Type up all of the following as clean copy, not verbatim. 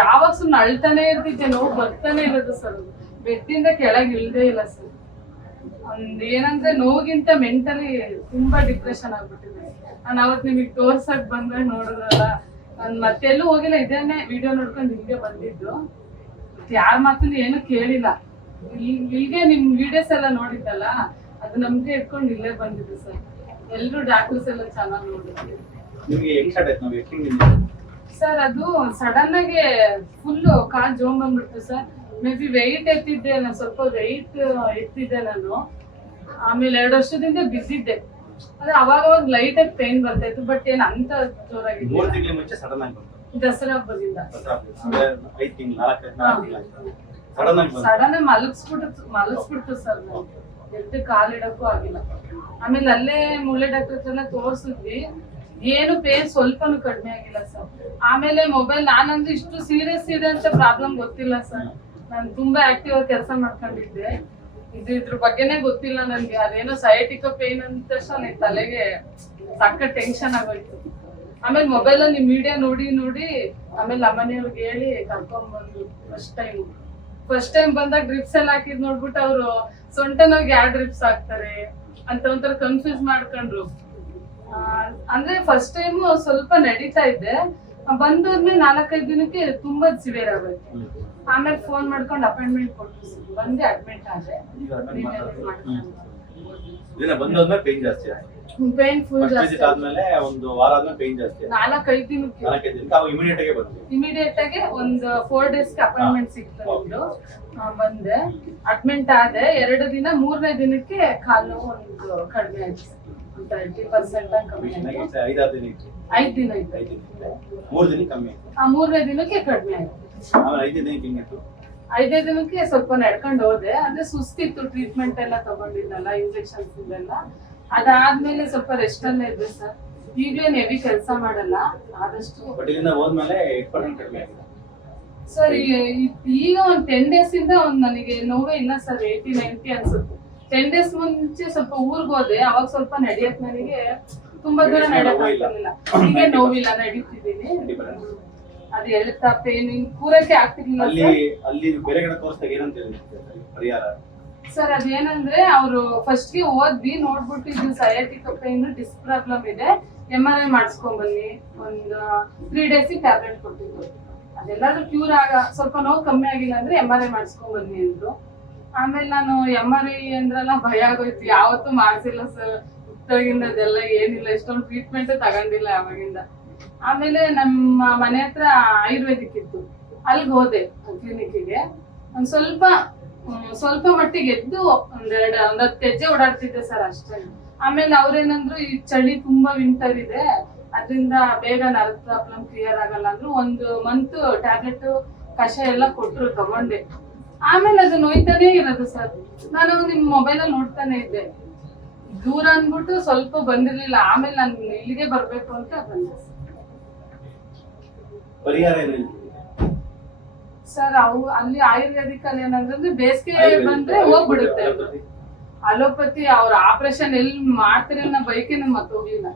ಯಾವಾಗ ಸುಮ್ಮನೆ ಅಳ್ತಾನೆ ಇರ್ತಿದ್ದೆ, ನೋವು ಬರ್ತಾನೆ ಇರೋದು ಸರ್. ಬೆಟ್ಟಿಂದ ಕೆಳಗೆ ಇಳ್ದೇ ಇಲ್ಲ ಸರ್. ಏನಂದ್ರೆ ನೋವಿಗಿಂತ ಮೆಂಟಲಿ ತುಂಬಾ ಡಿಪ್ರೆಷನ್ ಆಗ್ಬಿಟ್ಟಿದೆ. ನಾನು ಅವತ್ತು ನಿಮಗೆ ತೋರ್ಸಕ್ ಬಂದ್ರೆ ನೋಡಿದ್ರಲ್ಲ, ನಾನು ಮತ್ತೆಲ್ಲೂ ಹೋಗಿಲ್ಲ, ಇದನ್ನೇ ವಿಡಿಯೋ ನೋಡ್ಕೊಂಡು ಹಿಂಗೆ ಬಂದಿದ್ದು. ಯಾರ ಮಾತನ್ನು ಏನು ಕೇಳಿಲ್ಲ, ಇಲ್ಲಿಗೆ ನಿಮ್ ವಿಡಿಯೋಸ್ ಎಲ್ಲ ನೋಡಿದ್ದಲ್ಲ, ಅದು ನಮ್ಗೆ ಇಟ್ಕೊಂಡು ಇಲ್ಲೇ ಬಂದಿದ್ದು ಸರ್. ಎಲ್ಲರೂ ಡಾಕ್ಟರ್ಸ್ ಎಲ್ಲ ಚೆನ್ನಾಗಿ ನೋಡಿದ್ರು. ಸರ್ ಅದು ಸಡನ್ ಆಗಿ ಫುಲ್ ಕಾಲ್ ಜೋಮ್ ಬಂದ್ಬಿಡ್ತು ಸರ್. ಮೇ ಬಿ ವೆಯ್ಟ್ ಎತ್ತಿದ್ದೆ, ನಾನು ಸ್ವಲ್ಪ ವೆಯ್ಟ್ ಎತ್ತಿದ್ದೆ ನಾನು. ಆಮೇಲೆ 2 ವರ್ಷದಿಂದ ಬಿದ್ದಿದ್ದೆ. ಅದೇ ಅವಾಗ ಲೈಟ್ ಆಗಿ ಪೇನ್ ಬರ್ತಾ ಇತ್ತು, ಬಟ್ ಏನ್ ಅಂತ ಜೋರಾಗಿಲ್ಲ. ದಸರಾ ಹಬ್ಬದಿಂದ ಸಡನ್ ಮಲಗಿಸ್ಬಿಡ್ತು ಸರ್. ಎದ್ದು ಕಾಲಿಡಕ್ಕೂ ಆಗಿಲ್ಲ. ಆಮೇಲೆ ಅಲ್ಲೇ ಮೂಳೆ ಡಾಕ್ಟರ್ ಹತ್ರ ತೋರ್ಸಿದ್ವಿ, ಏನು ಪೇನ್ ಸ್ವಲ್ಪನೂ ಕಡಿಮೆ ಆಗಿಲ್ಲ ಸರ್. ಆಮೇಲೆ ಮೊಬೈಲ್, ನಾನಂದ್ರೆ ಇಷ್ಟು ಸೀರಿಯಸ್ ಇದೆ ಅಂತ ಪ್ರಾಬ್ಲಮ್ ಗೊತ್ತಿಲ್ಲ ಸರ್. ನಾನು ತುಂಬಾ ಆಕ್ಟಿವ್ ಆಗಿ ಕೆಲಸ ಮಾಡ್ಕೊಂಡಿದ್ದೆ. ಇದ್ರ ಬಗ್ಗೆನೇ ಗೊತ್ತಿಲ್ಲ ನನ್ಗೆ. ಅದೇನೋ ಸಯಾಟಿಕ ಪೇನ್ ಅಂದ ತಕ್ಷಣ ನನ್ ತಲೆಗೆ ಸಕ್ಕ ಟೆನ್ಷನ್ ಆಗೋಯ್ತು. ಆಮೇಲೆ ಮೊಬೈಲ್ ಅಲ್ಲಿ ಮೀಡಿಯಾ ನೋಡಿ ಆಮೇಲೆ ನಮ್ಮನೆಯವ್ರಿಗೆ ಹೇಳಿ ಕರ್ಕೊಂಡ್ ಬಂದು ಫಸ್ಟ್ ಟೈಮ್ ಬಂದಾಗ ಡ್ರಿಪ್ಸ್ ಎಲ್ಲ ಹಾಕಿದ್ ನೋಡ್ಬಿಟ್ಟು ಅವ್ರು ಸೊಂಟನೋಗಿ ಯಾವ ಡ್ರಿಪ್ಸ್ ಹಾಕ್ತಾರೆ ಅಂತ ಒಂಥರ ಕನ್ಫ್ಯೂಸ್ ಮಾಡ್ಕೊಂಡ್ರು. ಅಂದ್ರೆ ಫಸ್ಟ್ ಟೈಮ್ ಸ್ವಲ್ಪ ನಡೀತಾ ಇದ್ದೆ, ಬಂದೋದ್ಮೇಲೆ 4-5 ದಿನಕ್ಕೆ ತುಂಬಾ ಸಿವಿಯರ್ ಆಗೋಯ್ತು. ಆಮೇಲೆ ಫೋನ್ ಮಾಡ್ಕೊಂಡು ಅಪಾಯಿಂಟ್ಮೆಂಟ್ ಕೊಟ್ಟು ಬಂದೆ, ಅಡ್ಮಿಟ್ ಆದೆ. ಪೇನ್ ಫುಲ್ ಜಾಸ್ತಿ ಆದ್ಮೇಲೆ ಒಂದು ವಾರ ಆದ್ಮೇಲೆ ಪೇನ್ ಜಾಸ್ತಿ 4-5 ದಿನಕ್ಕೆ ಇಮಿಡಿಯೇಟ್ ಆಗಿ ಒಂದು 4 ಡೇಸ್ಗೆ ಅಪಾಯಿಂಟ್ಮೆಂಟ್ ಸಿಕ್ತು. ಬಂದೆ, ಅಡ್ಮಿಟ್ ಆದೆ. 2 ದಿನ, 3ನೇ ದಿನಕ್ಕೆ ಕಾಲು ನೋವು ಒಂದು ಕಡಿಮೆ ಆಯ್ತು. 30% ಕಮ್ಮಿ ಆಯ್ತು. 5 ದಿನ ಇತ್ತು. 3ನೇ ದಿನಕ್ಕೆ ಕಡಿಮೆ ಆಯ್ತು. 5ನೇ ದಿನಕ್ಕೆ ಸ್ವಲ್ಪ ನಡ್ಕೊಂಡು ಹೋದೆ. ಅಂದ್ರೆ ಸುಸ್ತಿತ್ತು, ಟ್ರೀಟ್ಮೆಂಟ್ ಎಲ್ಲ ತಗೊಂಡಿದ್ದಲ್ಲ, ಇಂಜೆಕ್ಷನ್ಸ್ ಇದೆಲ್ಲ. ಅದಾದ್ಮೇಲೆ ಸ್ವಲ್ಪ ರೆಸ್ಟ್ ಅಲ್ಲೇ ಇದ್ದೆ ಸರ್. ಈಗೇನು ಹೆವಿ ಕೆಲಸ ಮಾಡಲ್ಲ ಆದಷ್ಟು. ಸರ್ ಈಗ ಒಂದು 10 ಡೇಸ್ ಇಂದ ನನಗೆ ನೋವೇ ಇಲ್ಲ ಸರ್. 80-90 ಅನ್ಸುತ್ತೆ. 10 ಡೇಸ್ ಮುಂಚೆ ಸ್ವಲ್ಪ ಊರ್ಗ್ ಹೋದೆ, ಅವಾಗ ಸ್ವಲ್ಪ ನಡೆಯಕ್ ನನಗೆ ತುಂಬಾ ದೂರ ನಡೆಯಕ್ ಆಗ್ತಿರ್ಲಿಲ್ಲ. ಈಗ ನೋವಿಲ್ಲ, ನಡೀತಿದ್ದೀನಿ. ಅದು ಎಳ್ತಾ ಪೇನ್ ಪೂರೈಕೆ ಆಗ್ತಿರ್ಲಿಲ್ಲ ಸರ್. ಅದೇನಂದ್ರೆ ಅವರು ಫಸ್ಟ್ ಗೆ ಓದ್ವಿ, ನೋಡ್ಬಿಟ್ಟು ಇದು ಸಯಾಟಿಕ ಪೇನ್, ಡಿಸ್ಕ್ ಪ್ರಾಬ್ಲಮ್ ಇದೆ, MRI ಮಾಡಿಸ್ಕೊಂಡ್ ಬನ್ನಿ. ಒಂದು 3 ಡೇಸಿಗೆ ಟ್ಯಾಬ್ಲೆಟ್ ಕೊಟ್ಟಿದ್ರು. ಅದೆಲ್ಲಾದ್ರೂ ಕ್ಯೂರ್ ಸ್ವಲ್ಪ ನೋವು ಕಮ್ಮಿ ಆಗಿಲ್ಲ ಅಂದ್ರೆ MRI ಮಾಡಿಸ್ಕೊಂಡ್ ಬನ್ನಿ ಅಂದ್ರು. ಆಮೇಲೆ ನಾನು MRI ಅಂದ್ರಲ್ಲ ಭಯ ಆಗೋಯ್ತು, ಯಾವತ್ತೂ ಮಾಡ್ಸಿಲ್ಲ ಸರ್. ಹುಟ್ಟಾಗಿಂದ ಅದೆಲ್ಲ ಏನಿಲ್ಲ, ಇಷ್ಟೊಂದು ಟ್ರೀಟ್ಮೆಂಟ್ ತಗೊಂಡಿಲ್ಲ ಯಾವಾಗಿಂದ. ಆಮೇಲೆ ನಮ್ಮ ಮನೆ ಹತ್ರ ಆಯುರ್ವೇದಿಕ್ ಇತ್ತು, ಅಲ್ಲಿಗೆ ಹೋದೆ ಕ್ಲಿನಿಕ್ಗೆ. ಒಂದ್ ಸ್ವಲ್ಪ ಮಟ್ಟಿಗೆ ಎದ್ದು ಒಂದು 10 ಹೆಜ್ಜೆ ಓಡಾಡ್ತಿದ್ದೆ ಸರ್ ಅಷ್ಟೇ. ಆಮೇಲೆ ಅವ್ರೇನಂದ್ರು, ಈ ಚಳಿ ತುಂಬಾ ವಿಂಟರ್ ಇದೆ, ಅದರಿಂದ ಬೇಗ ನರ್ವ್ ಪ್ರಾಬ್ಲಮ್ ಕ್ಲಿಯರ್ ಆಗಲ್ಲ ಅಂದ್ರು. 1 ಮಂತ್ ಟ್ಯಾಬ್ಲೆಟ್ ಕಷಾಯ ಎಲ್ಲ ಕೊಟ್ರು, ತಗೊಂಡೆ. ಆಮೇಲೆ ಅದು ನೋಯ್ತಾನೆ ಇರೋದು ಸರ್. ನಾನು ನಿಮ್ ಮೊಬೈಲ್ ಅಲ್ಲಿ ನೋಡ್ತಾನೆ ಇದ್ದೆ, ದೂರ ಅಂದ್ಬಿಟ್ಟು ಸ್ವಲ್ಪ ಬಂದಿರ್ಲಿಲ್ಲ. ಆಮೇಲೆ ನಾನು ಇಲ್ಲಿಗೆ ಬರ್ಬೇಕು ಅಂತ ಬಂದೆ ಸರ್. ಅಲ್ಲಿ ಆಯುರ್ವೇದಿಕ್ ಅಲ್ಲಿ ಏನಂದ್ರೆ ಬೇಸಿಗೆ ಬಂದ್ರೆ ಹೋಗ್ಬಿಡುತ್ತೆ. ಅಲೋಪತಿ ಅವ್ರ ಆಪರೇಷನ್ ಎಲ್ಲಿ ಮಾಡ್ತಾರೆ ಅನ್ನೋ ಬೈಕೆ ನನ್ ಮತ್ತೆ ಹೋಗಿಲ್ಲ.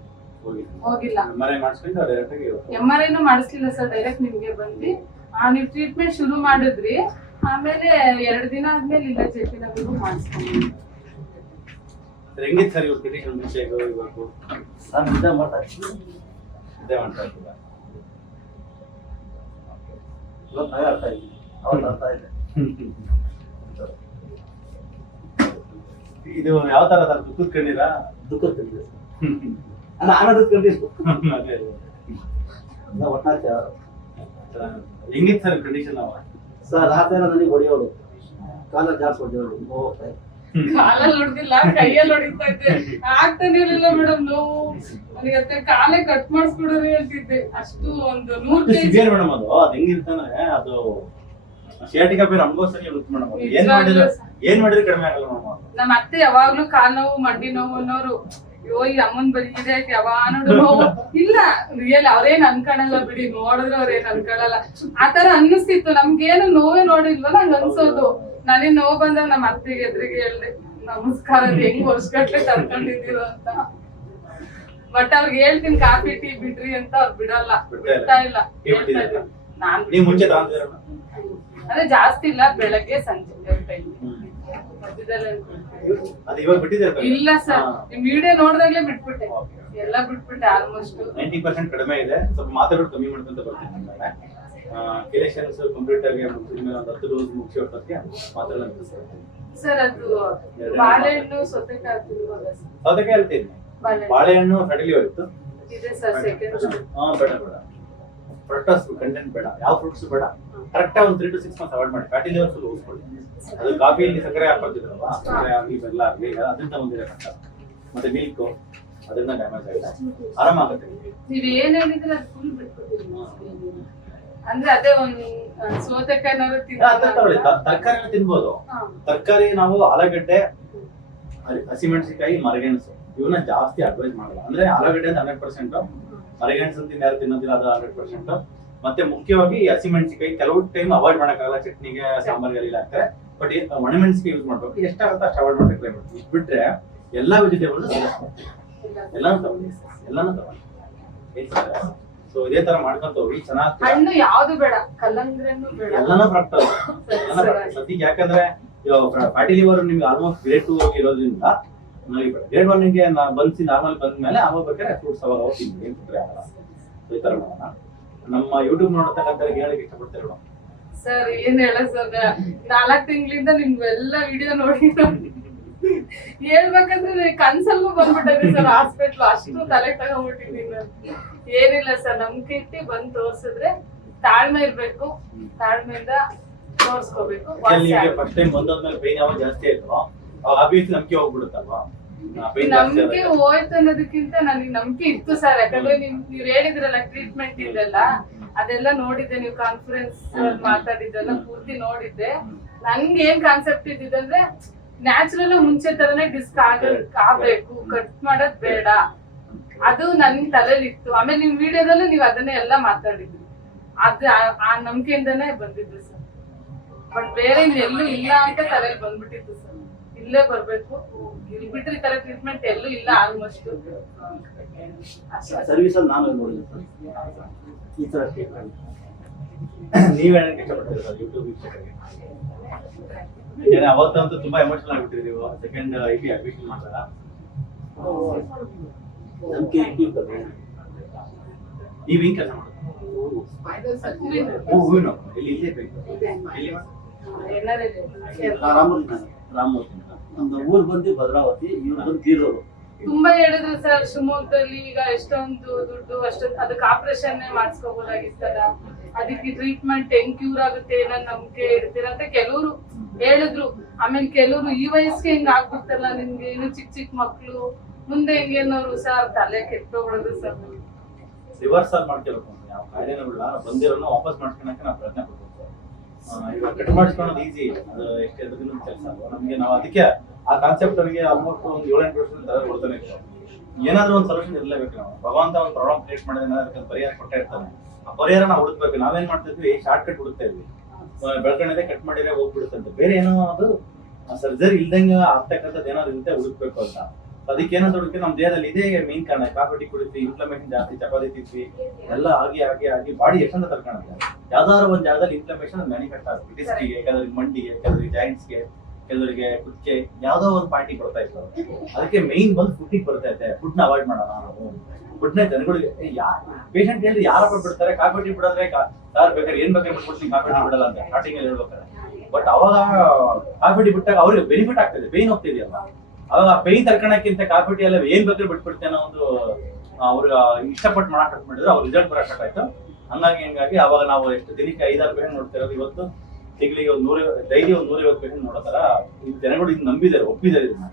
MRIನೂ ಮಾಡಿಸ್ಲಿಲ್ಲ ಸರ್. ಡೈರೆಕ್ಟ್ ನಿಮ್ಗೆ ಬಂದು ನೀವು ಟ್ರೀಟ್ಮೆಂಟ್ ಶುರು ಮಾಡಿದ್ರಿ. ಆಮೇಲೆ 2 ದಿನ ಆದ್ಮೇಲೆ ಇಲ್ಲ ಜೆಪಿ ನಗರ ಮಾಡಿಸ್ಕೊಂಡ್ವಿ. ಇದು ಯಾವ ತರ ಸರ್? ದುಃಖದ ಕಣ್ಣೀರಾ? ದುಃಖದ ಕಣ್ಣೀರ ಆನಂದದ ಕಣ್ಣೀರು. ಹೆಂಗಿತ್ತು ಸರ್ ಕಂಡೀಷನ್? ಸರ್ ರಾತ್ರಿ ನನಗೆ ಹೊಡೆಯೋಳು, ಕಾಲಲ್ಲಿ ಜಾಸ್ತಿ ಹೊಡೆಯೋಳು. ಕಾಲಲ್ಲಿ ಹೊಡೆದಿಲ್ಲ, ಕೈಯಲ್ಲಿ ಹೊಡಿತಾ ಇದ್ದೆ. ಆಗ್ತಾನೆ ಇರಲಿಲ್ಲ ಮೇಡಮ್ ನೋವು. ನನಗೆ ಕಾಲೇ ಕಟ್ ಮಾಡಿಸ್ಬಿಡೋರು ಹೇಳ್ತಿದ್ದೆ. ಅಷ್ಟು ಒಂದು 100 kg ಮೇಡಮ್. ಅದು ಹೆಂಗಿರ್ತಾನೆ, ಅದು ಸಯಾಟಿಕ ಪೇನ್ ನಮಗೂ ಸರಿ ಇರುತ್ತೆ ಮೇಡಮ್. ಏನ್ ಮಾಡಿದ್ರೆ ಕಡಿಮೆ ಆಗಲ್ಲ ಮೇಡಮ್. ನಮ್ಮ ಅತ್ತೆ ಯಾವಾಗ್ಲೂ ಕಾಲ್ ನೋವು, ಮಂಡಿ ನೋವು ಅನ್ನೋರು. ಅಯ್ಯೋ ಈ ಅಮ್ಮನ್ ಬರೀ ಇದೆ ಯಾವಾಗ ನೋವು ಇಲ್ಲ. ರಿಯಲ್ ಅವ್ರೇನ್ ಅನ್ಕೊಳಲ್ಲ ಬಿಡಿ, ನೋಡಿದ್ರೆ ಅವ್ರೇನ್ ಅನ್ಕೊಳಲ್ಲ. ಆತರ ಅನ್ನಿಸ್ತಿತ್ತು. ನಮ್ಗೇನು ನೋವೇ ನೋಡಿಲ್ವಲ್ಲ ಹಂಗ ಅನ್ಸೋದು. ನನಗೆ ನೋವು ಬಂದಾಗ ನಮ್ಮ ಅತ್ತೆಗೆ ಎದುರಿಗೆ ಹೇಳ್ದೆ, ನಮಸ್ಕಾರ, ಹೆಂಗ್ ವರ್ಷಗಟ್ಲೆ ತಡ್ಕೊಂಡಿದ್ದೀರೋ ಅಂತ. ಬಟ್ ಅವ್ರಿಗೆ ಹೇಳ್ತೀನಿ ಕಾಫಿ ಟೀ ಬಿಡ್ರಿ ಅಂತ, ಅವ್ರು ಬಿಡಲ್ಲ, ಬಿಡ್ತಾ ಇಲ್ಲ. ನಾನ್ ನೀವು ಮುಂಚೆ ತಗೊಂಡಿದ್ದೀರ ಅದೇ ಜಾಸ್ತಿ ಇಲ್ಲ, ಬೆಳಗ್ಗೆ ಸಂಜೆ ಟೈಮ್ ಮಧ್ಯದಲ್ಲಿ ಅದು ಇವಾಗ ಬಿಟ್ಟಿದ್ದೀರ ಇಲ್ಲ ಸರ್, ನಿಮ್ ವಿಡಿಯೋ ನೋಡಿದಾಗ್ಲೇ ಬಿಟ್ಬಿಟ್ಟೆ, ಎಲ್ಲ ಬಿಟ್ಬಿಟ್ಟೆ ಆಲ್ಮೋಸ್ಟ್. 90% ಕಡಿಮೆ ಇದೆ. ಸ್ವಲ್ಪ ಮಾತಾಡೋದು ಕಮ್ಮಿ ಮಾಡ್ಕೊಂತ ಬರ್ತೀನಿ ನಿಮ್ಗೆ. ಕೆಲೆಕ್ಷನ್ಸ್ ಕಂಪ್ಲೀಟ್ ಆಗಿ ಮುಗಿದ ಮೇಲೆ ಒಂದು 10 ಡೋಸ್ ಮುಗಿಸಿ ಹೊರಟಕ್ಕೆ ಮಾತಾಡೋದು ಸರ್. ಅದು ಬಾಳೆಹಣ್ಣು ಸೌತೆಕಾಯಿ ತಿನ್ಬೋದಾ ಸರ್? ಸೌತೆಕಾಯಿ ಹೇಳ್ತೀನಿ. ಬಾಳೆಹಣ್ಣು ಸಡಿಲಿ ಹೋಯ್ತು ಇದೆ ಸರ್. ಸೆಕೆಂಡ್ ಬೇಡ ಬೇಡ, ಫ್ರೂಟ್ಸ್ ಕಂಟೆಂಟ್ ಬೇಡ, ಯಾವ ಫ್ರೂಟ್ಸ್ ಬೇಡ. ಕರೆಕ್ಟ್ ಒಂದು 3 to 6 ಮಂತ್ಸ್ ಅವಾಯ್ಡ್ ಮಾಡಿ. ಫ್ಯಾಟಿ ಲಿವರ್ಸ್ ಉಳಿಸ್ಕೊಳ್ಳಿ. ಅದು ಕಾಫಿಯಲ್ಲಿ ಸಕ್ಕರೆ ಹಾಕೋತಿದ್ರಲ್ವಾ, ಸಕ್ಕರೆ ಆಗಲಿ ಬೆಲ್ಲ ಆಗಲಿ ಅದರಿಂದ ಬಂದಿದೆ ಕಷ್ಟ. ಮತ್ತೆ ಮಿಲ್ಕ್ ಅದರಿಂದ ಡ್ಯಾಮೇಜ್ ಆಗಿದೆ, ಆರಾಮಾಗುತ್ತೆ. ನೀವ್ ಏನ್ ಹೇಳಿದ್ರೆ ಅದು ಫುಲ್ ಬಿಟ್ಬಿಟ್ಟಿದ್ದೀನಿ. ಅಂದ್ರೆ ಅದೇ ಒಂದು ಸೌತೆಕಾಯಿನಾದ್ರು ತಗೊಳ್ಳಿ. ತರಕಾರಿನ ತಿನ್ಬೋದು. ತರಕಾರಿ ನಾವು ಆಲೂಗಡ್ಡೆ, ಹಸಿಮೆಣಸಿನಕಾಯಿ, ಮರಗೆಣಸು ಇವನ್ನ ಜಾಸ್ತಿ ಅಡ್ವೈಸ್ ಮಾಡಲ್ಲ. ಅಂದ್ರೆ ಆಲೂಗಡ್ಡೆ ಅಂತ 100%, ಮರಗೆಣಸು ಅಂತ ಯಾರು ತಿನ್ನೋದಿಲ್ಲ ಅದು 100%. ಮತ್ತೆ ಮುಖ್ಯವಾಗಿ ಹಸಿಮೆಣಸಿನಕಾಯಿ ಕೆಲವು ಟೈಮ್ ಅವಾಯ್ಡ್ ಮಾಡಕ್ಕಾಗಲ್ಲ, ಚಟ್ನಿಗೆ ಸಾಂಬಾರ್ಗೆಲ್ಲ ಹಾಕ್ತಾರೆ. ಬಟ್ ಒಣಮೆಣಸಿಗೆ ಯೂಸ್ ಮಾಡ್ಬೇಕು. ಎಷ್ಟಾಗುತ್ತೆ ಅಷ್ಟು ಅವಾಯ್ಡ್ ಮಾಡಕ್ಕೆ ಟ್ರೈ ಮಾಡ್ತೀವಿ. ಬಿಟ್ರೆ ಎಲ್ಲಾ ವೆಜಿಟೇಬಲ್ಸ್ ಎಲ್ಲಾನು ತಗೊಳ್ಳಿ. ಸೊ ಇದೇ ತರ ಮಾಡ್ಕೊಂತ ಹೋಗಿ ಚೆನ್ನಾಗಿ. ಹಣ್ಣು ಯಾವ್ದು ಬೇಡ, ಕಲ್ಲಂಗಡಿನೂ ಬೇಡ, ಎಲ್ಲಾನು ಫ್ರಕ್ಟಲ್ ಸದ್ಯಕ್ಕೆ. ಯಾಕಂದ್ರೆ ಫ್ಯಾಟಿ ಲಿವರ್ ನಿಮ್ಗೆ ಆಲ್ಮೋಸ್ಟ್ ಗ್ರೇಡ್ 2 ಹೋಗಿ ಇರೋದ್ರಿಂದ ಗ್ರೇಡ್ 1 ಗೆ ಬಂದು ನಾರ್ಮಲ್ ಬಂದ್ಮೇಲೆ ಅವಾಗ ಬೇಕಾದ್ರೆ ಫ್ರೂಟ್ಸ್ ಅವಾಗ ಹೋಗ್ತೀನಿ, ಏನ್ ತೊಂದರೆ ಆಗಲ್ಲ. ಈ ತರ ಮಾಡೋಣ. ನಮ್ಮ ಯೂಟ್ಯೂಬ್ ನೋಡತಕ್ಕಂಥ ಹೇಳಕ್ ಇಷ್ಟಪಡ್ತಾರೆ ಸರ್. ಏನ್ ಹೇಳ ಸರ್, 4 ತಿಂಗಳಿಂದ ನಿಮ್ಗೆಲ್ಲ ವಿಡಿಯೋ ನೋಡಿ ಹೇಳ್ಬೇಕಂದ್ರೆ ಕನ್ಸಲ್ಗೂ ಬಂದ್ಬಿಟ್ಟಿದೆ ಸರ್. ಹಾಸ್ಪಿಟ್ಲ್ ಅಷ್ಟು ತಲೆ ತಗೊಂಡ್ಬಿಟ್ಟಿದ್ದೀನಿ. ಏನಿಲ್ಲ ಸರ್, ನಂಬಿಕೆ ಇಟ್ಟು ಬಂದು ತೋರ್ಸಿದ್ರೆ ತಾಳ್ಮೆ ಇರ್ಬೇಕು, ತಾಳ್ಮೆಯಿಂದ ತೋರ್ಸ್ಕೋಬೇಕು. ಫಸ್ಟ್ ಟೈಮ್ ಬಂದಾದ್ಮೇಲೆ ಪೇನ್ ಯಾವಾಗ ಜಾಸ್ತಿ ಆಯ್ತು ಅವಾಗ ಆಬ್ವಿಯಸ್ಲಿ ನಂಬಿಕೆ ಹೋಗ್ಬಿಡುತ್ತಲ್ವಾ. ನಂಬಿಕೆ ಹೋಯ್ತು ಅನ್ನೋದಕ್ಕಿಂತ ನನಗೆ ನಂಬಿಕೆ ಇತ್ತು ಸರ್. ಯಾಕಂದ್ರೆ ನೀವ್ ಹೇಳಿದ್ರಲ್ಲ ಟ್ರೀಟ್ಮೆಂಟ್ ಇದೆಲ್ಲ, ಅದೆಲ್ಲ ನೋಡಿದ್ದೆ, ನೀವು ಕಾನ್ಫರೆನ್ಸ್ ಮಾತಾಡಿದ್ದೆಲ್ಲ ಪೂರ್ತಿ ನೋಡಿದ್ದೆ. ನನ್ಗೆ ಏನ್ ಕಾನ್ಸೆಪ್ಟ್ ಇದ್ದಿದಂದ್ರೆ ನ್ಯಾಚುರಲ್ ಮುಂಚೆ ತರನೇ ಡಿಸ್ಕ್ ಆಗ್ಬೇಕು, ಕಟ್ ಮಾಡೋದ್ ಬೇಡ, ಅದು ನನ್ ತಲೆಯಲ್ಲಿ ಇತ್ತು. ಆಮೇಲೆ ನಿಮ್ ವಿಡಿಯೋದಲ್ಲೂ ನೀವ್ ಅದನ್ನೇ ಎಲ್ಲ ಮಾತಾಡಿದ್ರಿ. ಅದ್ ಆ ನಂಬಿಕೆಯಿಂದಾನೇ ಬಂದಿದ್ದು ಸರ್. ಬಟ್ ಬೇರೆ ಎಲ್ಲೂ ಇಲ್ಲ ಅಂತ ತಲೆಯಲ್ಲಿ ಬಂದ್ಬಿಟ್ಟಿತ್ತು ಸರ್. ಇಲ್ಲೇ ಬರ್ಬೇಕು, ಇಲ್ಲಿ ಬಿಟ್ರೆ ಈ ತರ ಟ್ರೀಟ್ಮೆಂಟ್ ಎಲ್ಲೂ ಇಲ್ಲ ಆಲ್ಮೋಸ್ಟ್. ಸರ್ವಿಸ್ ಅಲ್ಲಿ ನಾನು ನೋಡಿದ್ದೆ ಸರ್ ಈ ತರ ಟ್ರೀಟ್ಮೆಂಟ್. ನೀವ್ ಹೇಳಕ್ ಇಷ್ಟಪಡ್ತೀರಾ ಸರ್ ಯೂಟ್ಯೂಬ್ ವೀಕ್ಷಕರಿಗೆ? ಅವತ್ತಂತೂ ತುಂಬಾ ಎಮೋಷನಲ್ ಆಗ್ಬಿಟ್ಟಿದ್ರಿ. ಸೆಕೆಂಡ್ IP ಅಡ್ಮಿಷನ್ ಮಾಡ್ತಾರ ನಂಬಿಕೆ ಇಟ್ಟಿರ್ತಾರೆ. ನೀವ್ ಹಿಂಗ್ ಕೆಲಸ ಮಾಡೋದು ಇಲ್ಲಿ ಬೇಕು ರಾಮಮೂರ್ತಿ ನಮ್ಮ ಊರ್ ಬಂದು ಭದ್ರಾವತಿ, ಇವ್ರು ಬಂದು ತೀರೋರು. ತುಂಬಾ ಹೇಳಿದ್ರು ಸರ್, ಶಿವಮೊಗ್ಗದಲ್ಲಿ ಈಗ ಎಷ್ಟೊಂದು ದುಡ್ಡು, ಅಷ್ಟೊಂದು ಅದಕ್ಕೆ ಆಪರೇಷನ್ ಮಾಡಿಸ್ಕೋಬಹುದಾಗಿತ್ತಲ್ಲ, ಅದಕ್ಕೆ ಟ್ರೀಟ್ಮೆಂಟ್ ಹೆಂಗ್ ಕ್ಯೂರ್ ಆಗುತ್ತೆ ಏನೋ ನಂಬಿಕೆ ಇಡ್ತೀರ ಅಂತ ಕೆಲವರು ಹೇಳಿದ್ರು. ಆಮೇಲೆ ಕೆಲವರು ಈ ವಯಸ್ಸಿಗೆ ಹೆಂಗ್ ಆಗ್ಬಿಡ್ತಲ್ಲ ನಿಮ್ಗೆ, ಇನ್ನು ಚಿಕ್ಕ ಚಿಕ್ಕ ಮಕ್ಳು ಮುಂದೆ ಹೆಂಗೇನೋರು ಸರ್ ತಲೆ ಕೆಟ್ಟೋಗ್ಬಿಡೋದು ಸರ್. ರಿವರ್ಸ್ ಆಗಿ ಮಾಡ್ಕೊಬೇಕು. ಯಾವ ಕಾಯಿಲೆನೂ ಬಂದಿರೋನ ವಾಪಸ್ ಮಾಡ್ಕೊಳಕ್ಕೆ ನಾವು ಪ್ರಯತ್ನ ಪಡ್ಬೇಕು. ಇವಾಗ ಕಟ್ ಮಾಡಿಸ್ಕೊಳ್ಳೋದು ಈಸಿ, ಅದು ಎಷ್ಟು ಎದುರಿನ ಕೆಲಸ ಅಲ್ವಾ ನಮ್ಗೆ. ನಾವು ಅದಕ್ಕೆ ಆ ಕಾನ್ಸೆಪ್ಟ್ ಅವರಿಗೆ ಆಲ್ಮೋಸ್ಟ್ ಒಂದು 7-8 ವರ್ಷದಿಂದ ತರ ಕೊಡ್ತಾನೆ ಇತ್ತು. ಏನಾದ್ರೂ ಒಂದು ಸೊಲ್ಯೂಷನ್ ಇರಲೇಬೇಕು. ನಾವು ಭಗವಂತ ಒಂದು ಪ್ರಾಬ್ಲಮ್ ಕ್ರಿಯೇಟ್ ಮಾಡಿದ್ರೆ ಅದಕ್ಕೆ ಪರಿಹಾರ ಕೊಟ್ಟೆ ಇರ್ತಾನೆ. ಆ ಪರಿಹಾರ ನಾವು ಹುಡುಕ್ಬೇಕು. ನಾವೇನ್ ಮಾಡ್ತಿದ್ವಿ, ಶಾರ್ಟ್ ಕಟ್ ಹುಡುಕ್ತಾ ಇದ್ವಿ. ಬೆಳ್ಕೊಂಡಿದೆ ಕಟ್ ಮಾಡಿದ್ರೆ ಹೋಗ್ಬಿಡುತ್ತಂತೆ. ಬೇರೆ ಏನೋ ಅದು ಸರ್ಜರಿ ಇಲ್ದಂಗೆ ಆಗ್ತಕ್ಕಂಥದ್ದು ಏನಾದ್ರು ಇರುತ್ತೆ ಹುಡುಕ್ಬೇಕು ಅಂತ. ಅದಕ್ಕೆ ಏನೋ ಹುಡುಕಿ ನಮ್ಮ ದೇಹದಲ್ಲಿ ಇದೇ ಮೇನ್ ಕಾರಣ. ಕಾಫಿ ಟೀ ಕುಡಿದ್ವಿ, ಇನ್ಫ್ಲಮೇಷನ್ ಜಾಸ್ತಿ, ಚಪಾತಿ ತಿಂದ್ವಿ, ಎಲ್ಲ ಆಗಿ ಬಾಡಿ ಎಷ್ಟಂತ ತರ್ಕೊಳ್ಳುತ್ತೆ. ಯಾವ್ದಾದ್ರು ಒಂದ್ ಜಾಗದಲ್ಲಿ ಇನ್ಫ್ಲಮೇಷನ್ ಮ್ಯಾನಿಫೆಸ್ಟ್ ಆಗುತ್ತೆ. ಡಿಸ್ಕಿಗೆ, ಕೆಲವರಿಗೆ ಮಂಡಿಗೆ, ಕೆಲವರಿಗೆ ಜಾಯಿಂಟ್ಸ್ಗೆ, ಕೆಲವರಿಗೆ ಕುತ್ತಿಗೆ, ಯಾವ್ದೋ ಒಂದು ಪಾರ್ಟಿ ಬರ್ತಾ ಇತ್ತು. ಅದಕ್ಕೆ ಮೇನ್ ಬಂದು ಫುಡ್ಡಿಗೆ ಬರ್ತಾ ಇದೆ. ಫುಡ್ನ ಅವಾಯ್ಡ್ ಮಾಡೋಣ ನಾವು. ಫುಡ್ನ ಜನಗಳಿಗೆ ಪೇಷಂಟ್ ಹೇಳಿ ಯಾರಪ್ಪ ಬಿಡ್ತಾರೆ, ಕಾಫಿ ಟೀ ಬಿಡೋದ್ರೆ ಯಾರು ಬೇಕಾದ್ರೆ ಏನ್ ಬೇಕಾದ್ರೆ ಬಿಟ್ಬಿಡ್ತೀನಿ, ಕಾಫಿ ಟೀ ಬಿಡಲ್ಲ ಅಂತ ಸ್ಟಾರ್ಟಿಂಗ್ ಅಲ್ಲಿ ಹೇಳ್ಬೇಕಾರೆ. ಬಟ್ ಅವಾಗ ಕಾಫಿ ಟೀ ಬಿಟ್ಟಾಗ ಅವ್ರಿಗೆ ಬೆನಿಫಿಟ್ ಆಗ್ತದೆ, ಪೇನ್ ಹೋಗ್ತಿದೆಯಲ್ಲ. ಅವಾಗ ಪೇನ್ ತರ್ಕೊಳಕ್ಕಿಂತ ಕಾಫಿ ಟೀ ಎಲ್ಲ ಏನ್ ಬೇಕಾದ್ರೆ ಬಿಟ್ಬಿಡ್ತೇನೆ ಅನ್ನೋ ಒಂದು ಅವ್ರಿಗೆ ಇಷ್ಟಪಟ್ಟು ಮಾಡಕ್ ಮಾಡಿದ್ರೆ ಅವ್ರ ರಿಸಲ್ಟ್ ಬರಕ್ ಆಯ್ತು. ಹಂಗಾಗಿ ಅವಾಗ ನಾವು ಎಷ್ಟು ದಿನಕ್ಕೆ 5-6 ಪೇಷಂಟ್ ನೋಡ್ತಿರೋದು, ಇವತ್ತು ತಿಂಗಳಿಗೆ ಡೈಲಿ 150 ಪೇಷಂಟ್ ನೋಡೋ ತರ ಜನಗಳು ಇದು ನಂಬಿದ್ದಾರೆ, ಒಪ್ಪಿದ್ದಾರೆ ಇದನ್ನ.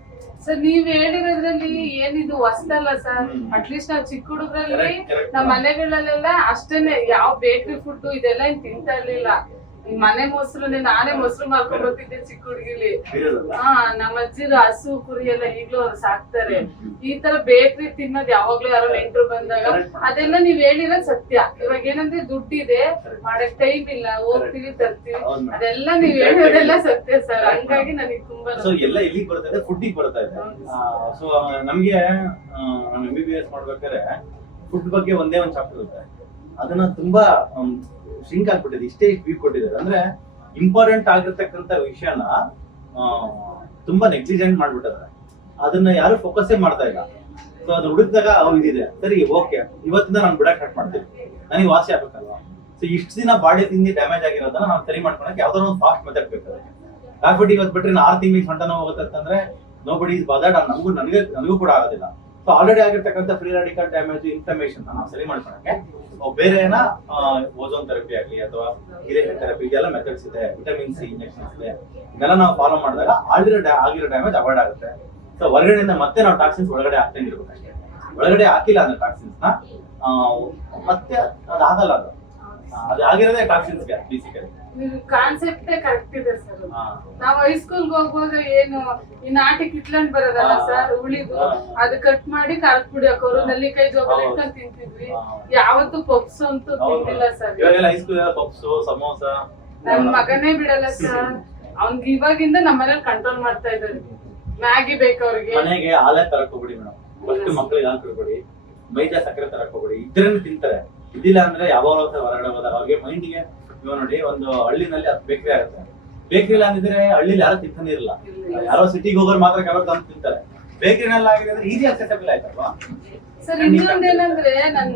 ಸರ್ ನೀವ್ ಹೇಳಿರೋದ್ರಲ್ಲಿ ಏನಿದು ಹೊಸದಲ್ಲ ಸರ್. ಅಟ್ಲೀಸ್ಟ್ ನಾವ್ ಚಿಕ್ಕ ಹುಡುಗರಲ್ಲಿ ನಮ್ಮ ಮನೆಗಳಲ್ಲೆಲ್ಲ ಅಷ್ಟೇನೆ ಯಾವ ಬೇಕರಿ ಫುಡ್ ಇದೆಲ್ಲ ಏನ್ ತಿಂತಾ ಇರ್ಲಿಲ್ಲ. ಮನೆ ಮೊಸರು, ನಾನೇ ಮೊಸರು ಮಾಡ್ಕೊಂಡ್ ಬರ್ತಿದ್ದೆ ಚಿಕ್ಕ ಹುಡುಗಿಲಿ. ನಮ್ಮ ಅಜ್ಜಿರು ಹಸು ಕುರಿ ಎಲ್ಲ ಈಗ್ಲೂ ಅವ್ರು ಸಾಕ್ತಾರೆ. ಈ ತರ ಬೇಕ್ರಿ ತಿನ್ನೋದು ಯಾವಾಗ್ಲೂ ಯಾರೋ ನೆಂಟ್ರು ಬಂದಾಗ ಅದೆಲ್ಲ ನೀವ್ ಹೇಳಿರೋದ್ ಸತ್ಯ. ಇವಾಗ ಏನಂದ್ರೆ ದುಡ್ಡಿದೆ, ಮಾಡಕ್ ಟೈಮ್ ಇಲ್ಲ, ಹೋಗ್ತೀವಿ ತರ್ತೀವಿ, ಅದೆಲ್ಲ ನೀವ್ ಹೇಳಿರೋದೆಲ್ಲ ಸತ್ಯ ಸರ್. ಹಂಗಾಗಿ ನನಗೆ ತುಂಬಾ ಎಲ್ಲ ಇಲ್ಲಿಗೆ ಬರ್ತಾ ಇದೆ, ಫುಡ್ಡಿಗೆ ಬರ್ತಾ ಇದೆ. ಸೊ ನಮ್ಗೆ MBBS ಮಾಡ್ಬೇಕಾದ್ರೆ ಫುಡ್ ಬಗ್ಗೆ ಒಂದೇ ಒಂದ್ ಚಾಪ್ಟರ್ ಇರುತ್ತೆ. ಅದನ್ನ ತುಂಬಾ ಶಿಂಕ್ ಆಗ್ಬಿಟ್ಟಿದೆ. ಇಷ್ಟೇ ವೀಕ್ ಕೊಟ್ಟಿದ್ದಾರೆ ಅಂದ್ರೆ ಇಂಪಾರ್ಟೆಂಟ್ ಆಗಿರ್ತಕ್ಕಂಥ ವಿಷಯನ ತುಂಬಾ ನೆಗ್ಲಿಜೆಂಟ್ ಮಾಡ್ಬಿಟ್ಟಿದ್ದಾರೆ. ಅದನ್ನ ಯಾರು ಫೋಕಸ್ಸೇ ಮಾಡ್ತಾ ಇಲ್ಲ. ಸೊ ಅದು ಹುಡುಕಿದಾಗ ಇದಿದೆ, ಸರಿ ಓಕೆ ಇವತ್ತಿಂದ ನಾನು ಬಿಡಕ್ ಸ್ಟಾರ್ಟ್ ಮಾಡ್ತೀನಿ, ನನಗೆ ವಾಸಿ ಆಗ್ಬೇಕಲ್ವಾ. ಸೊ ಇಷ್ಟು ದಿನ ಬಾಡಿ ತಿಂದಿ ಡ್ಯಾಮೇಜ್ ಆಗಿರೋದನ್ನ ನಾವು ಸರಿ ಮಾಡ್ಕೊಳಕ್ಕೆ ಯಾವ್ದಾದ್ರು ಒಂದು ಫಾಸ್ಟ್ ಮೆಥಡ್ ಬೇಕಾದ್ರೆ. ಕಾಕ್ಬಿಟ್ಟು ಇವತ್ತು ಬಿಟ್ರೆ 6 ತಿಂಗಳಿಗೆ ಸೊಂಟ ನೋವು ಹೋಗುತ್ತೆ ಅಂತಂದ್ರೆ ನೋ ಬಡಿ ಇಸ್ ಬಾದರ್ಡ್, ನನಗೂ ಕೂಡ ಆಗೋದಿಲ್ಲ. ಸೊ ಆಲ್ರೆಡಿ ಆಗಿರ್ತಕ್ಕಂಥ ಫ್ರೀ ರಾಡಿಕಲ್ ಡ್ಯಾಮೇಜ್ ಇನ್ಫ್ಲಮೇಷನ್ ನಾವು ಸರಿ ಮಾಡ್ಕೊಳಕ್ಕೆ ಬೇರೆ ಏನ ಓಝೋನ್ ಥೆರಪಿ ಆಗಲಿ ಅಥವಾ ಇರೇಷನ್ ಥೆರಪಿ, ಇದೆಲ್ಲ ಮೆಥಡ್ಸ್ ಇದೆ, ವಿಟಮಿನ್ ಸಿ ಇಂಜೆಕ್ಷನ್ಸ್ ಇದೆ. ಇದೆಲ್ಲ ನಾವು ಫಾಲೋ ಮಾಡಿದಾಗ ಆಗಿರೋ ಡ್ಯಾಮೇಜ್ ಅವಾಯ್ಡ್ ಆಗುತ್ತೆ. ಸೊ ಹೊರಗಡೆಯಿಂದ ಮತ್ತೆ ನಾವು ಟಾಕ್ಸಿನ್ಸ್ ಒಳಗಡೆ ಹಾಕ್ತಂಗೆ ಇರ್ಬೇಕಷ್ಟೇ. ಒಳಗಡೆ ಹಾಕಿಲ್ಲ ಅಂದ್ರೆ ಟಾಕ್ಸಿನ್ಸ್ ನ ಮತ್ತೆ ಅದಾಗಲ್ಲ. ಅದು ಆಗಿರೋದೇ ಟಾಕ್ಸಿನ್ಸ್ಗೆ ಬೇಸಿಕಲಿ. ಕಾನ್ಸೆಪ್ಟೇ ಕರೆಕ್ಟ್ ಇದೆ ಸರ್. ನಾವು ಹೈಸ್ಕೂಲ್ಗೆ ಹೋಗುವಾಗ ಏನು ಈ ನಾಟಿ ಕಿಟ್ಲಂಡ್ ಬರೋದಲ್ಲ ಸರ್, ಉಳಿದು ಅದು ಕಟ್ ಮಾಡಿ ಖಾರದ ಪುಡಿ ಹಾಕೋರು, ನೆಲ್ಲಿಕಾಯಿ ಜೋಬಲ್ ಇಟ್ಕೊಂಡು ತಿಂತಿದ್ವಿ. ಯಾವತ್ತು ಪಪ್ಸ್ ಅಂತೂ ತಿಂದಿಲ್ಲ ಸರ್. ಇವಾಗೆಲ್ಲ ಹೈಸ್ಕೂಲ್ ಪಪ್ಸು ಸಮೋಸ. ನನ್ ಮಗನೇ ಬಿಡಲ್ಲ ಸರ್, ಅವ್ನ್ಗೆ ಇವಾಗಿಂದ ನಮ್ಮ ಮನೇಲಿ ಕಂಟ್ರೋಲ್ ಮಾಡ್ತಾ ಇದ್ದಾರೆ. ಮ್ಯಾಗಿ ಬೇಕು ಅವ್ರಿಗೆ. ಮನೆಗೆ ಹಾಲೇ ತರಕ್ ಹೋಗ್ಬಿಡಿ ಮೇಡಮ್, ಫಸ್ಟ್ ಮಕ್ಳಿಗೆ ಹಾಲು ಕೊಡ್ಬೇಡಿ, ಮೈದಾ ಸಕ್ಕರೆ ತರಕ್ ಹೋಗ್ಬಿಡಿ. ಇದ್ರನ್ನ ತಿಂತಾರೆ. ಇದಿಲ್ಲ ಅಂದ್ರೆ ಯಾವಾಗ ಹೊರಗಡೆ ಹೋದಾಗ ಅವ್ರಿಗೆ ಮೈಂಡಿಗೆ ಇವಾಗ ನೋಡಿ, ಒಂದು ಹಳ್ಳಿನಲ್ಲಿ ಅದು ಬೇಕ್ರಿ ಆಗುತ್ತೆ. ಬೇಕ್ರಿ ಇಲ್ಲ ಅಂದಿದ್ರೆ ಹಳ್ಳಿಲಿ ಯಾರು ತಿಂತಾನೆ ಇರಲ್ಲ. ಯಾರೋ ಸಿಟಿಗೆ ಹೋಗೋರು ಮಾತ್ರ ಕೆಲವರು ತಂದು ತಿಂತಾರೆ. ಬೇಕ್ರಿನಲ್ಲಿ ಆಗಿದೆ ಅಂದ್ರೆ ಈಸಿ ಅಕ್ಸೆಸಬಲ್ ಆಯ್ತಲ್ವಾ ಸರ್. ಇನ್ನೊಂದೇನಂದ್ರೆ ನನ್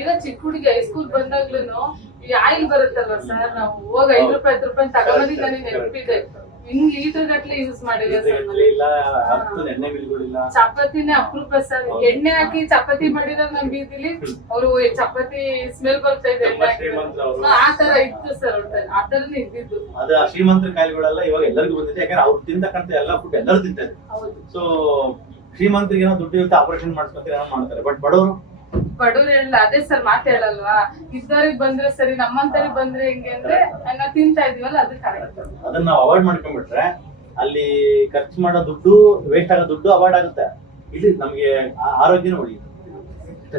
ಈಗ ಚಿಕ್ಕ ಹುಡುಗಿ ಹೈಸ್ಕೂಲ್ ಬಂದಾಗ್ಲೂ ಈ ಆಯಿಲ್ ಬರುತ್ತಲ್ವಾ ಸರ್, ನಾವು ಹೋಗಿ 5 ರೂಪಾಯಿ 10 ರೂಪಾಯಿ ತಗೊಂಬಂದಿದ್ದು ನನಗೆ ನೆನಪಿದೆ. ಹಿಂಗ್ ಲೀಟರ್ ಗಟ್ಲೆ ಯೂಸ್ ಮಾಡಿಲ್ಲ ಸರ್. ಎಣ್ಣೆ ಬಿಲ್ಗಳಿಲ್ಲ. ಚಪಾತಿನೇ ಅಪರೂಪ ಸರ್. ಎಣ್ಣೆ ಹಾಕಿ ಚಪಾತಿ ಮಾಡಿರೋ ನಮ್ ಬೀದಿಲಿ ಅವರು ಚಪಾತಿ ಸ್ಮೆಲ್ ಬರ್ತಾ ಇದೆ, ಆ ತರ ಇತ್ತು ಸರ್. ಆ ತರನೇ ಇದ್ದಿದ್ದು. ಅದು ಶ್ರೀಮಂತರ ಕಾಯಿಲೆಗಳೆಲ್ಲ ಇವಾಗ ಎಲ್ಲರಿಗೂ ಬಂದಿದೆ. ಯಾಕಂದ್ರೆ ಅವ್ರು ತಿಂತಕ್ಕಂತ ಎಲ್ಲ ಫುಡ್ ಎಲ್ಲರೂ ತಿಂತಾರೆ. ಸೊ ಶ್ರೀಮಂತರಿಗೆ ಏನೋ ದುಡ್ಡು ಇರುತ್ತೆ, ಆಪರೇಷನ್ ಮಾಡಿಸ್ಕೊಂತ ಏನೋ ಮಾಡ್ತಾರೆ. ಬಟ್ ಬಡವ್ರು ಹೇಳಲ್ಲ. ಅದೇ ಸರ್ ಮಾತು ಹೇಳಲ್ವಾ, ಇದ್ದವ್ರಿಗೆ ಬಂದ್ರೆ ಸರಿ, ನಮ್ಮಂತವ್ರಿಗೆ ಬಂದ್ರೆ ಹೆಂಗೆ ಅಂದ್ರೆ ನಾವು ತಿಂತಾ ಇದೀವಲ್ಲ, ಅದು ಕರೆಕ್ಟ್. ಅದನ್ನ ನಾವು ಅವಾಯ್ಡ್ ಮಾಡ್ಕೊಂಡ್ಬಿಟ್ರೆ ಅಲ್ಲಿ ಖರ್ಚು ಮಾಡೋ ದುಡ್ಡು, ವೇಸ್ಟ್ ಆಗೋ ದುಡ್ಡು ಅವಾಯ್ಡ್ ಆಗುತ್ತೆ. ಇಲ್ಲಿ ನಮ್ಗೆ ಆರೋಗ್ಯನೂ ಉಳಿಯುತ್ತೆ.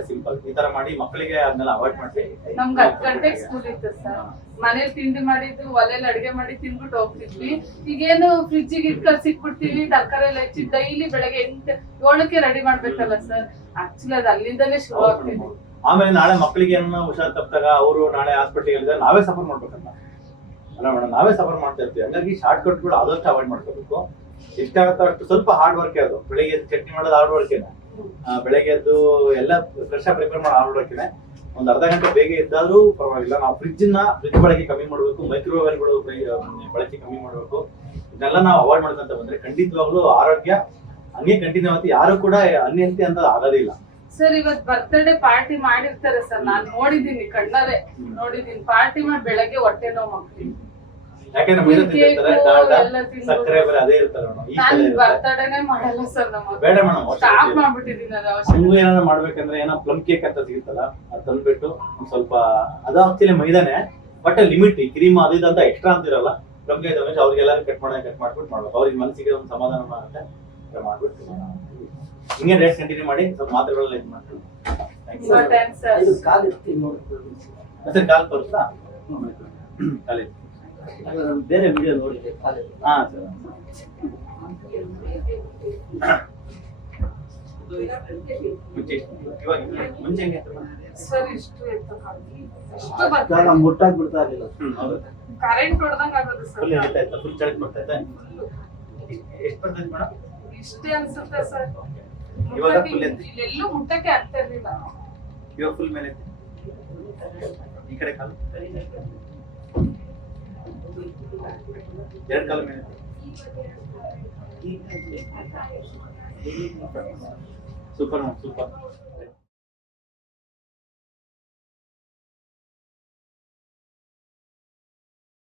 ಸಿಂಪಲ್ ಈ ತರ ಮಾಡಿ ಮಕ್ಕಳಿಗೆ ಅದನ್ನೆಲ್ಲ ಅವಾಯ್ಡ್ ಮಾಡಿ. ನಮ್ಗೆ 10 ಗಂಟೆಗೆ ಸ್ಕೂಲ್ ಇತ್ತು ಸರ್. ಮನೇಲಿ ತಿಂಡಿ ಮಾಡಿದ್ದು ಒಲೆಯಲ್ಲಿ ಅಡಿಗೆ ಮಾಡಿ ತಿನ್ಬಿಟ್ಟು ಹೋಗ್ತಿದ್ವಿ. ಈಗೇನು ಫ್ರಿಡ್ಜಿಗೆ ಇಟ್ಕೊಂಡು ಸಿಕ್ಬಿಡ್ತೀವಿ, ತರಕಾರಿ ಎಲ್ಲ ಹೆಚ್ಚಿ ಡೈಲಿ ಬೆಳಗ್ಗೆ 7 ರೆಡಿ ಮಾಡ್ಬೇಕಲ್ಲ ಸರ್. ಆಕ್ಚುಲಿ ಅದು ಅಲ್ಲಿಂದನೇ ಶುರು ಆಗ್ತಿದೆ. ಆಮೇಲೆ ನಾಳೆ ಮಕ್ಕಳಿಗೆ ಏನೋ ಹುಷಾರ್ ತಪ್ಪಿದಾಗ ಅವರು ನಾಳೆ ಹಾಸ್ಪಿಟಲ್ಗೆ ನಾವೇ ಸಫರ್ ಮಾಡ್ಬೇಕಲ್ಲ ಅಲ್ಲ ಮೇಡಮ್, ನಾವೇ ಸಫರ್ ಮಾಡ್ತಾ ಇರ್ತೀವಿ. ಹಂಗಾಗಿ ಶಾರ್ಟ್ ಕಟ್ಗಳು ಆದಷ್ಟು ಅವಾಯ್ಡ್ ಮಾಡ್ಕೋಬೇಕು. ಎಷ್ಟಾಗುತ್ತೋ ಅಷ್ಟು ಸ್ವಲ್ಪ ಹಾರ್ಡ್ ವರ್ಕ್. ಅದು ಬೆಳಿಗ್ಗೆ ಚಟ್ನಿ ಮಾಡೋದು ಹಾರ್ಡ್ ವರ್ಕೇನೆ, ಬೆಳಗ್ಗೆ ಎದ್ದು ಎಲ್ಲ ಫ್ರೆಶ್ ಆಗಿ ಪ್ರಿಪೇರ್ ಮಾಡೋ ಹಾರ್ಡ್ ವರ್ಕೇನೆ. ಒಂದು ಅರ್ಧ ಗಂಟೆ ಬೇಗ ಎದ್ದಾದ್ರೂ ಪರವಾಗಿಲ್ಲ. ನಾವು ಫ್ರಿಜ್ ಬಳಕೆ ಕಮ್ಮಿ ಮಾಡಬೇಕು, ಮೈಕ್ರೋವೇವ್ಗಳು ಬಳಕೆ ಕಮ್ಮಿ ಮಾಡಬೇಕು. ಇದನ್ನೆಲ್ಲ ನಾವು ಅವಾಯ್ಡ್ ಮಾಡ್ಕೊಂತ ಬಂದ್ರೆ ಖಂಡಿತವಾಗ್ಲೂ ಆರೋಗ್ಯ ಹಂಗೆ ಕಂಟಿನ್ಯೂ ಆಗುತ್ತೆ. ಯಾರು ಕೂಡ ಅನ್ಯಂತಿ ಅಂತ ಆಗೋದಿಲ್ಲ ಸರ್. ಇವತ್ತು ಬರ್ತ್ಡೇ ಪಾರ್ಟಿ ಮಾಡಿರ್ತಾರೆ ಸರ್, ನಾನ್ ನೋಡಿದೀನಿ, ಕಣ್ಣಾರೆ ನೋಡಿದೀನಿ. ಪಾರ್ಟಿ ಮಾಡಿ ಬೆಳಗ್ಗೆ ಹೊಟ್ಟೆ ನೋವು ಮಕ್ಕಳಿಗೆ. ಯಾಕಂದ್ರೆ ಸಕ್ಕರೆ ಬೇರೆ ಅದೇ ಇರ್ತಾರೆ. ಬರ್ತಡೇನೆ ಮಾಡಲ್ಲ ಸರ್. ನಮ್ಮ ಬೇಡ ಮೇಡಮ್, ಸ್ಟಾಪ್ ಮಾಡ್ಬಿಟ್ಟಿದೀನಿ. ಹಂಗೂ ಏನಾದ್ರು ಮಾಡ್ಬೇಕಂದ್ರೆ ಏನೋ ಪ್ಲಮ್ ಕೇಕ್ ಅಂತ ಸಿಗುತ್ತಲ್ಲ, ಅದು ತಂದ್ಬಿಟ್ಟು ಒಂದ್ ಸ್ವಲ್ಪ ಅದು ಆಕ್ಚುಲಿ ಮೈದಾನೆ, ಬಟ್ ಲಿಮಿಟ್ ಕ್ರೀಮ್ ಅದು ಇದಂತ ಎಕ್ಸ್ಟ್ರಾ ಅಂತಿರಲ್ಲ. ಪ್ಲಮ್ ಕೇಕ್ ಅವ್ರಿಗೆಲ್ಲ ಕಟ್ ಮಾಡ್ಬಿಟ್ಟು ಮಾಡ್ಬೇಕು. ಅವ್ರಿಗೆ ಮನಸ್ಸಿಗೆ ಒಂದು ಸಮಾಧಾನ ಆಗುತ್ತೆ ಮಾಡ್ಬಿಟ್ಟು. ಹಿಂಗೆ ಡೇಟ್ ಕಂಟಿನ್ಯೂ ಮಾಡಿ ಸ್ವಲ್ಪ ಮಾತ್ರೆಗಳೆಲ್ಲ ಇದು ಮಾಡ್ತೀವಿ. ಮತ್ತೆ ಕಾಲ್ ಬರುತ್ತಾ? ಕಾಲೇಜ್ ಬೇರೆ ವಿಡಿಯೋ ನೋಡಿದೆ. ಹಾ ಸರ್. ಇವಾಗ ಮುಂಚೆ ಹೆಂಗೆ ಸರ್? ಇಷ್ಟು ಮುಟ್ಟಾಗ್ಬಿಡ್ತಾ ಇರಲಿಲ್ಲ. ಕರೆಂಟ್ ಹೊಡೆದಂಗ ಆಗೋದು ಸರ್. ಫುಲ್ ಚಾರ್ಜ್ ಮಾಡ್ತಾ ಇದ್ದೆ. ಎಷ್ಟು ಬರ್ತೈತೆ ಮೇಡಮ್? ಇಷ್ಟೇ ಅನ್ಸುತ್ತೆ ಸರ್. ಇವಾಗ ಫುಲ್ ಇಲ್ಲೆಲ್ಲೂ ಮುಟ್ಟಕ್ಕೆ ಆಗ್ತಾ ಇರ್ಲಿಲ್ಲ. ಇವಾಗ ಫುಲ್ ಮೇಲೆ ಈ ಕಡೆ ಕಾಲು, 2 ಕಾಲ ಮೇಲೆ. Super super.